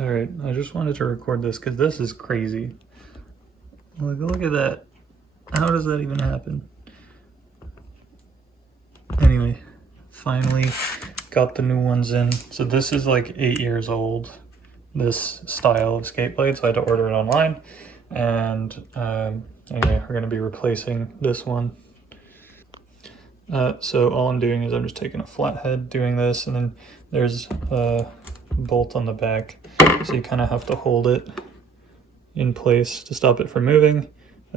Alright, I just wanted to record this because this is crazy. Like, look at that. How does that even happen? Anyway, finally got the new ones in. So this is like 8 years old, this style of skate blade, so I had to order it online. And anyway, we're going to be replacing this one. So all I'm doing is I'm just taking a flathead, doing this, and then there's a bolt on the back. So you kind of have to hold it in place to stop it from moving.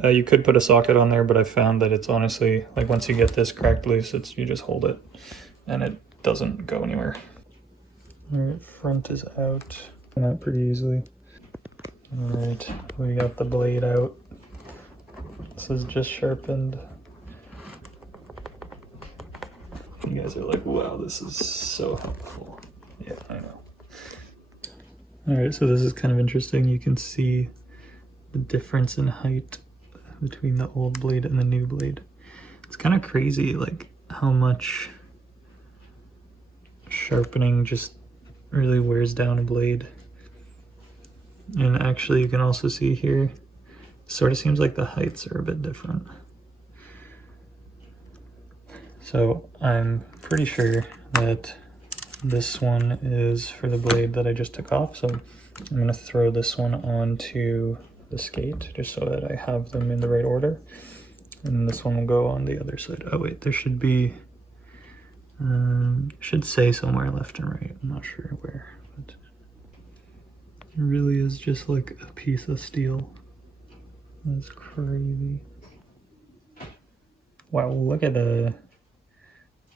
You could put a socket on there, but I found that it's honestly, like once you get this cracked loose, you just hold it and it doesn't go anywhere. Alright, front is out. Went out pretty easily. Alright, we got the blade out. This is just sharpened. You guys are like, wow, this is so helpful. Yeah, I know. Alright, so this is kind of interesting. You can see the difference in height between the old blade and the new blade. It's kind of crazy, like how much sharpening just really wears down a blade. And actually you can also see here, sort of seems like the heights are a bit different. So I'm pretty sure that this one is for the blade that I just took off. So I'm gonna throw this one onto the skate just so that I have them in the right order. And this one will go on the other side. Oh wait, there should be, should say somewhere left and right. I'm not sure where, but it really is just like a piece of steel. That's crazy. Wow, look at the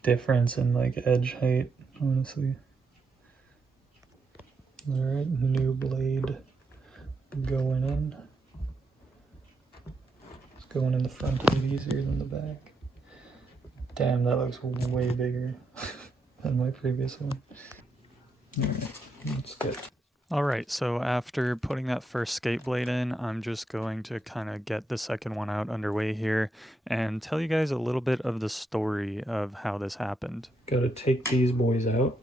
difference in like edge height, honestly. Alright, new blade going in. It's going in the front a bit easier than the back. Damn, that looks way bigger than my previous one. Alright, that's good. Alright, so after putting that first skate blade in, I'm just going to kind of get the second one out underway here and tell you guys a little bit of the story of how this happened. Gotta take these boys out.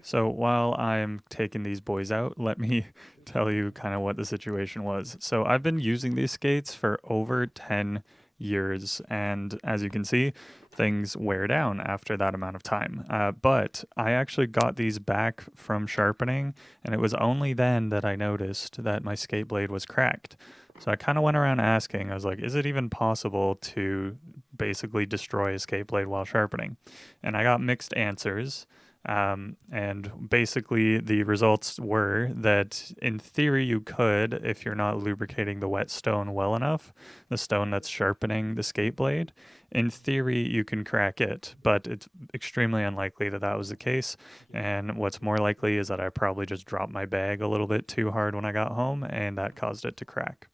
So while I'm taking these boys out, let me tell you kind of what the situation was. So I've been using these skates for over 10 years, and as you can see, things wear down after that amount of time. But I actually got these back from sharpening, and it was only then that I noticed that my skate blade was cracked. So I kind of went around asking, I was like, is it even possible to basically destroy a skate blade while sharpening? And I got mixed answers. And basically, the results were that in theory, you could, if you're not lubricating the wet stone well enough, the stone that's sharpening the skate blade. In theory, you can crack it, but it's extremely unlikely that that was the case. And what's more likely is that I probably just dropped my bag a little bit too hard when I got home, and that caused it to crack.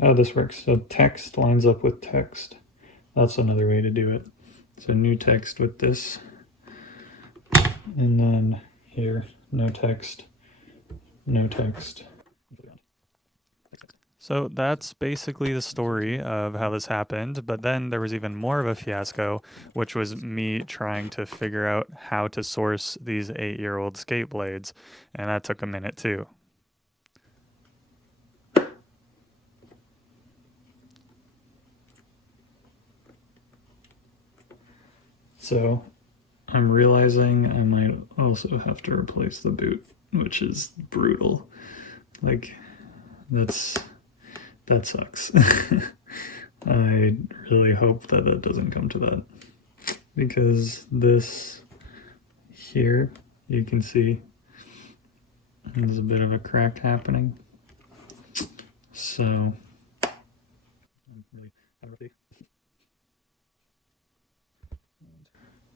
Oh, this works. So text lines up with text. That's another way to do it. So new text with this. And then here, no text, no text. So that's basically the story of how this happened. But then there was even more of a fiasco, which was me trying to figure out how to source these 8-year-old skate blades. And that took a minute too. So I'm realizing I might also have to replace the boot, which is brutal. Like, that sucks. I really hope that it doesn't come to that, because this here, you can see there's a bit of a crack happening. So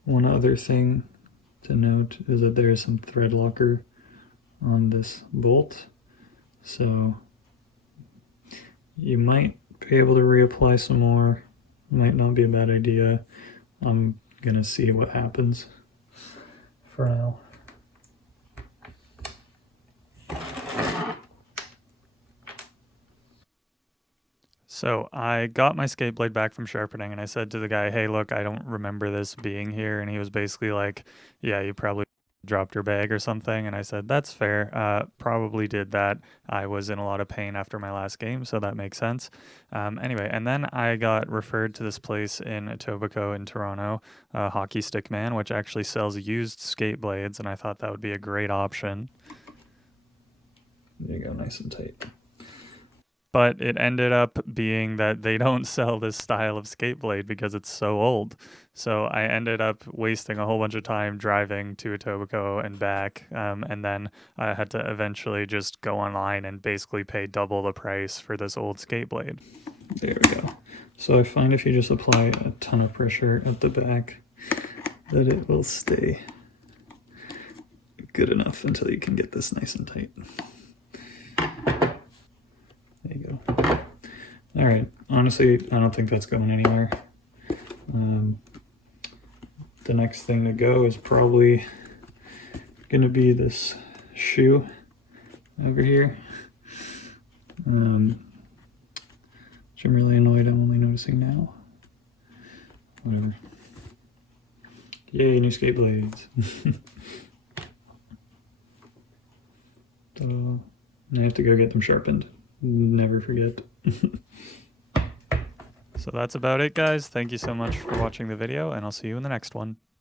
one other thing to note is that there is some thread locker on this bolt, so you might be able to reapply some more. Might not be a bad idea. I'm gonna see what happens for now. So I got my skate blade back from sharpening, and I said to the guy, hey, look, I don't remember this being here. And he was basically like, yeah, you probably dropped her bag or something, and I said, that's fair. Probably did that. I was in a lot of pain after my last game, so that makes sense. Anyway, and then I got referred to this place in Etobicoke in Toronto, Hockey Stick Man, which actually sells used skate blades, and I thought that would be a great option. There you go, nice and tight. But it ended up being that they don't sell this style of skate blade because it's so old. So I ended up wasting a whole bunch of time driving to Etobicoke and back. And then I had to eventually just go online and basically pay double the price for this old skate blade. There we go. So I find if you just apply a ton of pressure at the back, that it will stay good enough until you can get this nice and tight. There you go. All right, honestly, I don't think that's going anywhere. The next thing to go is probably gonna be this shoe over here. Which I'm really annoyed I'm only noticing now. Whatever. Yay, new skate blades. So I have to go get them sharpened. Never forget. So that's about it, guys. Thank you so much for watching the video, and I'll see you in the next one.